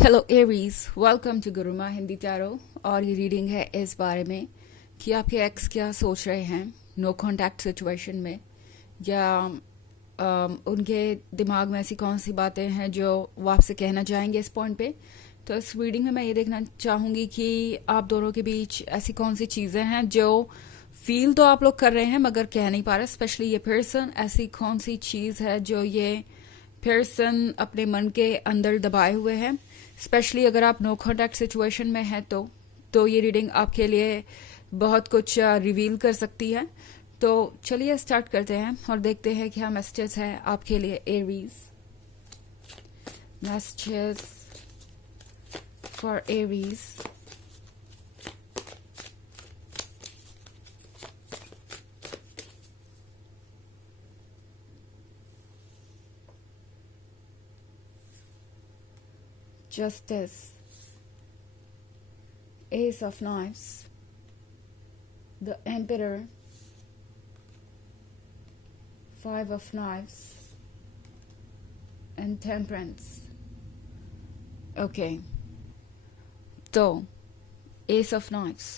Hello Aries, welcome to Guruma Hindi tarot. और ये reading है इस बारे में कि आपके एक्स क्या सोच रहे हैं नो कांटेक्ट सिचुएशन में, या उनके दिमाग में ऐसी कौन सी बातें हैं जो वो आपसे कहना चाहेंगे इस पॉइंट पे। तो इस रीडिंग में मैं ये देखना चाहूँगी कि आप दोनों के बीच ऐसी कौन सी चीज़ें हैं जो फील तो आप लोग कर रहे हैं मगर कह नहीं पा रहे। स्पेशली ये पर्सन, ऐसी कौन सी चीज़ है जो ये पर्सन अपने मन के अंदर दबाए हुए हैं। स्पेशली अगर आप नो कॉन्टैक्ट सिचुएशन में हैं तो ये रीडिंग आपके लिए बहुत कुछ रिवील कर सकती है। तो चलिए स्टार्ट करते हैं और देखते हैं क्या मैसेजेस है आपके लिए Aries. Messages for Aries. Justice, Ace of Knives, the Emperor, Five of Knives, and Temperance. Okay, तो Ace of Knives,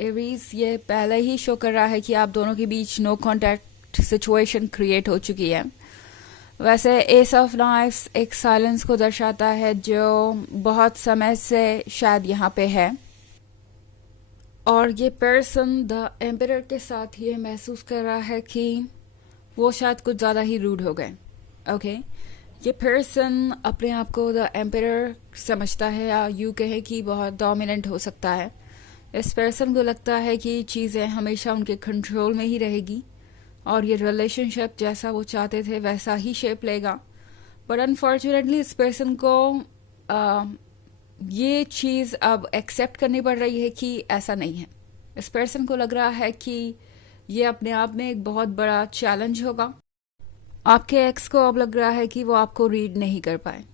एरीज ये पहले ही शो कर रहा है कि आप दोनों के बीच नो कॉन्टैक्ट सिचुएशन क्रिएट हो चुकी है। वैसे एस ऑफ नाइफ्स एक साइलेंस को दर्शाता है जो बहुत समय से शायद यहाँ पे है, और ये पर्सन द एम्परर के साथ ये महसूस कर रहा है कि वो शायद कुछ ज़्यादा ही रूड हो गए। ओके, ये पर्सन अपने आप को द एम्परर समझता है, या यूँ कहे कि बहुत डोमिनेंट हो सकता है। इस पर्सन को लगता है कि चीज़ें हमेशा उनके कंट्रोल में ही रहेगी और ये रिलेशनशिप जैसा वो चाहते थे वैसा ही शेप लेगा। बट अनफॉर्चुनेटली इस पर्सन को ये चीज़ अब एक्सेप्ट करनी पड़ रही है कि ऐसा नहीं है। इस पर्सन को लग रहा है कि ये अपने आप में एक बहुत बड़ा चैलेंज होगा। आपके एक्स को अब लग रहा है कि वो आपको रीड नहीं कर पाए।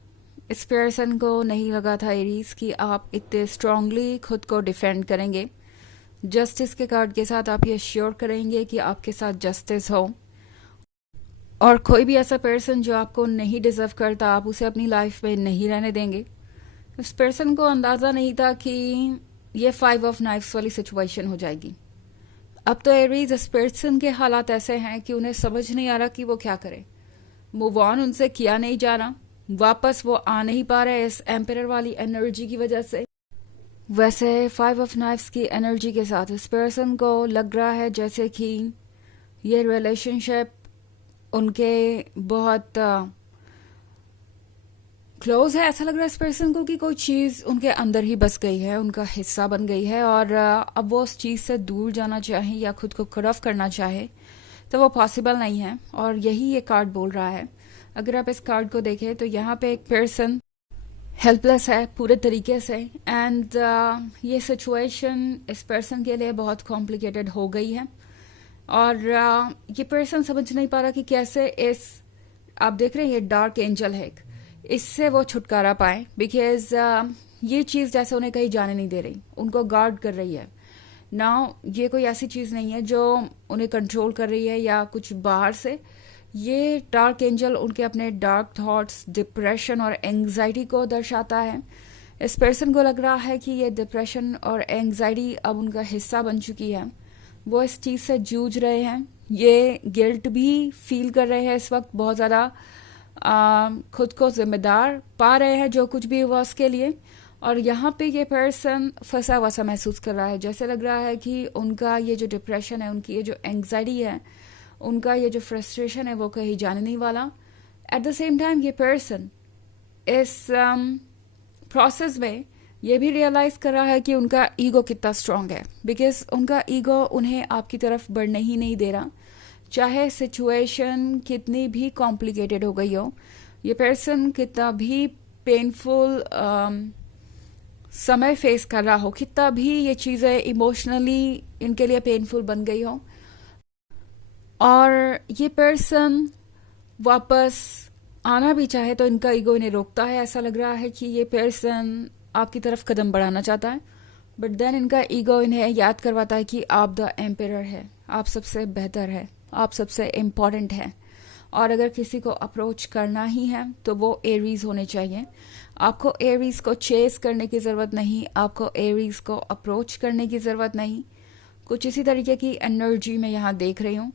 इस पर्सन को नहीं लगा था एरीज कि आप इतने स्ट्रांगली खुद को डिफेंड करेंगे। जस्टिस के कार्ड के साथ आप ये श्योर करेंगे कि आपके साथ जस्टिस हो, और कोई भी ऐसा पर्सन जो आपको नहीं डिजर्व करता आप उसे अपनी लाइफ में नहीं रहने देंगे। इस पर्सन को अंदाज़ा नहीं था कि ये 5 ऑफ नाइफ्स वाली सिचुएशन हो जाएगी। अब तो एरीज इस पर्सन के हालात ऐसे हैं कि उन्हें समझ नहीं आ रहा कि वो क्या करे। मूव ऑन उनसे किया नहीं जा रहा, वापस वो आ नहीं पा रहे इस एम्परर वाली एनर्जी की वजह से। वैसे 5 ऑफ नाइफ्स की एनर्जी के साथ इस पर्सन को लग रहा है जैसे कि ये रिलेशनशिप उनके बहुत क्लोज है। ऐसा लग रहा है इस पर्सन को कि कोई चीज़ उनके अंदर ही बस गई है, उनका हिस्सा बन गई है, और अब वो उस चीज़ से दूर जाना चाहे या खुद को कट ऑफ करना चाहे तो वो पॉसिबल नहीं है। और यही ये कार्ड बोल रहा है। अगर आप इस कार्ड को देखें तो यहाँ पे एक पर्सन हेल्पलेस है पूरे तरीके से, एंड ये सिचुएशन इस पर्सन के लिए बहुत कॉम्प्लिकेटेड हो गई है। और ये पर्सन समझ नहीं पा रहा कि कैसे इस, आप देख रहे हैं ये डार्क एंजल है, इससे वो छुटकारा पाए। बिकॉज ये चीज़ जैसे उन्हें कहीं जाने नहीं दे रही, उनको गार्ड कर रही है ना। ये कोई ऐसी चीज़ नहीं है जो उन्हें कंट्रोल कर रही है या कुछ बाहर से। ये डार्क एंजल उनके अपने डार्क थॉट्स, डिप्रेशन और एंग्जाइटी को दर्शाता है। इस पर्सन को लग रहा है कि ये डिप्रेशन और एंग्जाइटी अब उनका हिस्सा बन चुकी है। वो इस चीज़ से जूझ रहे हैं, ये गिल्ट भी फील कर रहे हैं इस वक्त, बहुत ज़्यादा खुद को जिम्मेदार पा रहे हैं जो कुछ भी हुआ उसके लिए। और यहाँ पे ये पर्सन फंसा हुआ सा महसूस कर रहा है, जैसे लग रहा है कि उनका ये जो डिप्रेशन है, उनकी ये जो एंग्जाइटी है, उनका ये जो फ्रस्ट्रेशन है वो कहीं जाने नहीं वाला। एट द सेम टाइम ये पर्सन इस प्रोसेस में ये भी रियलाइज कर रहा है कि उनका ईगो कितना स्ट्रांग है। बिकॉज उनका ईगो उन्हें आपकी तरफ बढ़ने ही नहीं दे रहा, चाहे सिचुएशन कितनी भी कॉम्प्लिकेटेड हो गई हो, ये पर्सन कितना भी पेनफुल समय फेस कर रहा हो, कितना भी ये चीज़ें इमोशनली इनके लिए पेनफुल बन गई हो, और ये पर्सन वापस आना भी चाहे तो इनका ईगो इन्हें रोकता है। ऐसा लग रहा है कि ये पर्सन आपकी तरफ कदम बढ़ाना चाहता है, बट देन इनका ईगो इन्हें याद करवाता है कि आप द एम्परर है, आप सबसे बेहतर है, आप सबसे इम्पॉर्टेंट है। और अगर किसी को अप्रोच करना ही है तो वो एरीज होने चाहिए। आपको एरीज को चेस करने की ज़रूरत नहीं, आपको एरीज को अप्रोच करने की ज़रूरत नहीं। कुछ इसी तरीके की एनर्जी मैं यहाँ देख रही हूँ।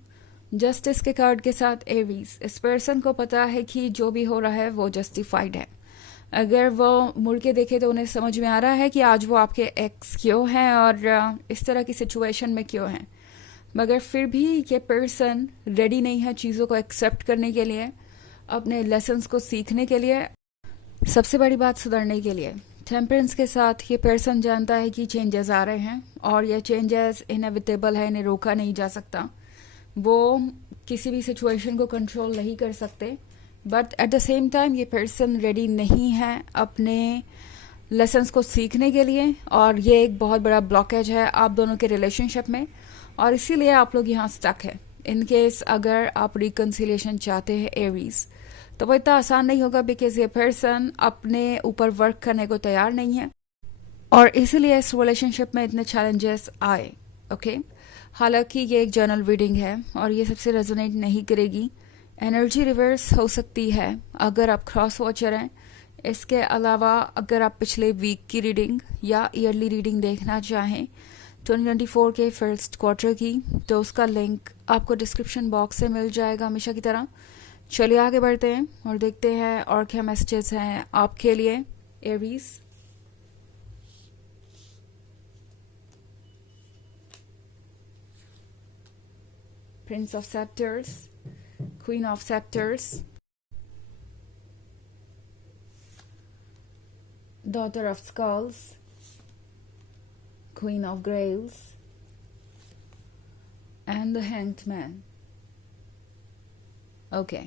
जस्टिस के कार्ड के साथ एरीज, इस पर्सन को पता है कि जो भी हो रहा है वो जस्टिफाइड है। अगर वो मुड़ के देखे तो उन्हें समझ में आ रहा है कि आज वो आपके एक्स क्यों हैं और इस तरह की सिचुएशन में क्यों हैं। मगर फिर भी ये पर्सन रेडी नहीं है चीज़ों को एक्सेप्ट करने के लिए, अपने लेसन्स को सीखने के लिए, सबसे बड़ी बात सुधरने के लिए। टेम्परेंस के साथ ये पर्सन जानता है कि चेंजेस आ रहे हैं और ये चेंजेस इनएविटेबल है, इन्हें रोका नहीं जा सकता। वो किसी भी सिचुएशन को कंट्रोल नहीं कर सकते, but at the same time ये पर्सन रेडी नहीं है अपने लेसन्स को सीखने के लिए, और ये एक बहुत बड़ा ब्लॉकेज है आप दोनों के रिलेशनशिप में, और इसीलिए आप लोग यहाँ स्टक है। इन केस अगर आप रिकन्सिलिएशन चाहते हैं एरीज, तो वो इतना आसान नहीं होगा, बिकॉज ये पर्सन अपने ऊपर वर्क करने को तैयार नहीं है, और इसीलिए इस रिलेशनशिप में इतने चैलेंजेस आए। ओके, हालांकि ये एक जर्नल रीडिंग है और ये सबसे रेजोनेट नहीं करेगी। एनर्जी रिवर्स हो सकती है अगर आप क्रॉस वॉचर हैं। इसके अलावा अगर आप पिछले वीक की रीडिंग या ईयरली रीडिंग देखना चाहें 2024 के फर्स्ट क्वार्टर की, तो उसका लिंक आपको डिस्क्रिप्शन बॉक्स से मिल जाएगा हमेशा की तरह। चलिए आगे बढ़ते हैं और देखते हैं और क्या मैसेजेस हैं आपके लिए Aries. Prince of sceptres, queen of sceptres, daughter of skulls, queen of graves and the hanged man. Okay,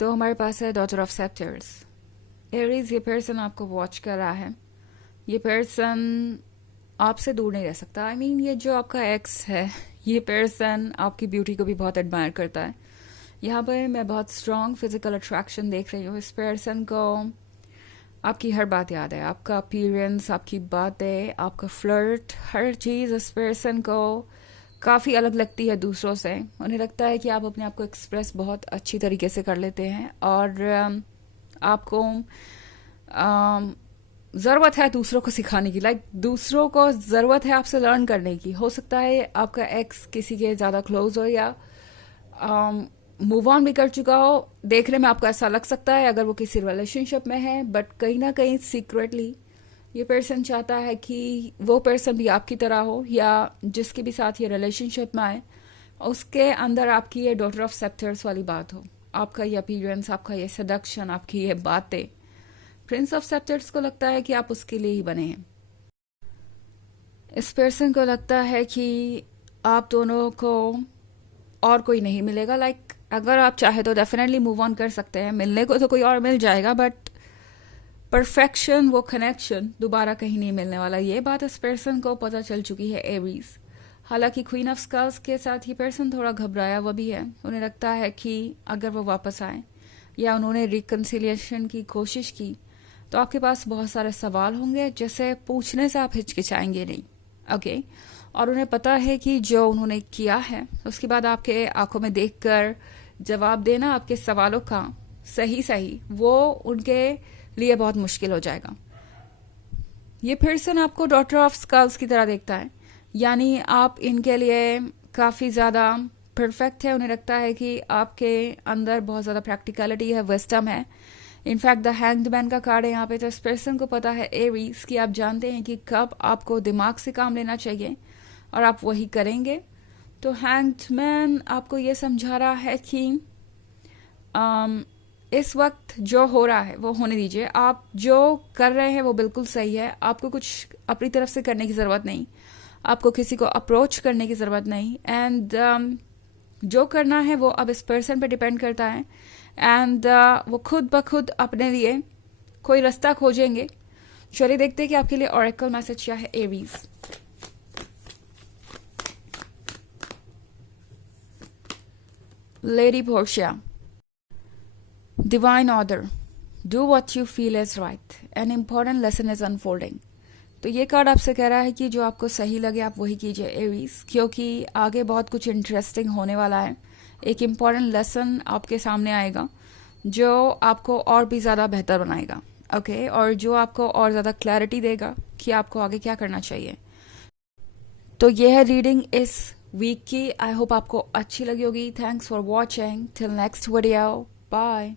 तो हमारे पास है डॉटर ऑफ सेप्टर्स। एरीज, ये पर्सन आपको वॉच कर रहा है। ये पर्सन आपसे दूर नहीं रह सकता। आई मीन ये जो आपका एक्स है, ये पर्सन आपकी ब्यूटी को भी बहुत एडमायर करता है। यहाँ पर मैं बहुत स्ट्रॉन्ग फिजिकल अट्रैक्शन देख रही हूँ। इस पर्सन को आपकी हर बात याद है, आपका अपीयरेंस, आपकी बातें, आपका फ्लर्ट, हर चीज़ इस पर्सन को काफ़ी अलग लगती है दूसरों से। उन्हें लगता है कि आप अपने आप को एक्सप्रेस बहुत अच्छी तरीके से कर लेते हैं, और आपको ज़रूरत है दूसरों को सिखाने की, लाइक दूसरों को ज़रूरत है आपसे लर्न करने की। हो सकता है आपका एक्स किसी के ज़्यादा क्लोज हो या मूव ऑन भी कर चुका हो। देखने में आपको ऐसा लग सकता है अगर वो किसी रिलेशनशिप में है, बट कहीं ना कहीं सीक्रेटली ये पर्सन चाहता है कि वो पर्सन भी आपकी तरह हो, या जिसके भी साथ ये रिलेशनशिप में आए उसके अंदर आपकी ये डॉटर ऑफ सेप्टर्स वाली बात हो, आपका ये अपीयरेंस, आपका ये सडक्शन, आपकी ये बातें। प्रिंस ऑफ सेप्टर्स को लगता है कि आप उसके लिए ही बने हैं। इस पर्सन को लगता है कि आप दोनों को और कोई नहीं मिलेगा। लाइक अगर आप चाहे तो डेफिनेटली मूव ऑन कर सकते हैं, मिलने को तो कोई और मिल जाएगा, बट परफेक्शन, वो कनेक्शन दोबारा कहीं नहीं मिलने वाला। ये बात इस पर्सन को पता चल चुकी है एरीज। हालांकि क्वीन ऑफ स्कल्स के साथ ये पर्सन थोड़ा घबराया हुआ भी है। उन्हें लगता है कि अगर वो वापस आए या उन्होंने रिकन्सिलिएशन की कोशिश की, तो आपके पास बहुत सारे सवाल होंगे जैसे पूछने से आप हिचकिचाएंगे नहीं। ओके, और उन्हें पता है कि जो उन्होंने किया है उसके बाद आपके आंखों में देखकर जवाब देना आपके सवालों का सही वो उनके लिए बहुत मुश्किल हो जाएगा। ये पर्सन आपको डॉटर ऑफ स्कल्स की तरह देखता है, यानी आप इनके लिए काफ़ी ज़्यादा परफेक्ट है। उन्हें लगता है कि आपके अंदर बहुत ज़्यादा प्रैक्टिकलिटी है, विजडम है। इनफैक्ट द हैंग्ड मैन का कार्ड है यहाँ पे, तो इस पर्सन को पता है एरीज कि आप जानते हैं कि कब आपको दिमाग से काम लेना चाहिए और आप वही करेंगे। तो हैंग्ड मैन आपको ये समझा रहा है कि इस वक्त जो हो रहा है वो होने दीजिए, आप जो कर रहे हैं वो बिल्कुल सही है, आपको कुछ अपनी तरफ से करने की ज़रूरत नहीं, आपको किसी को अप्रोच करने की ज़रूरत नहीं, एंड जो करना है वो अब इस पर्सन पे डिपेंड करता है, एंड वो खुद ब खुद अपने लिए कोई रास्ता खोजेंगे। चलिए देखते हैं कि आपके लिए ऑरेकल मैसेज क्या है Aries. Lady Portia, divine order, do what you feel is right, an important lesson is unfolding. तो ये कार्ड आपसे कह रहा है कि जो आपको सही लगे आप वही कीजिए एरीज, क्योंकि आगे बहुत कुछ इंटरेस्टिंग होने वाला है। एक इम्पॉर्टेंट लेसन आपके सामने आएगा जो आपको और भी ज़्यादा बेहतर बनाएगा। ओके, और जो आपको और ज़्यादा क्लैरिटी देगा कि आपको आगे क्या करना चाहिए। तो ये है रीडिंग इस वीक की। आई होप आपको अच्छी लगी होगी। Thanks for watching. Till next video, bye.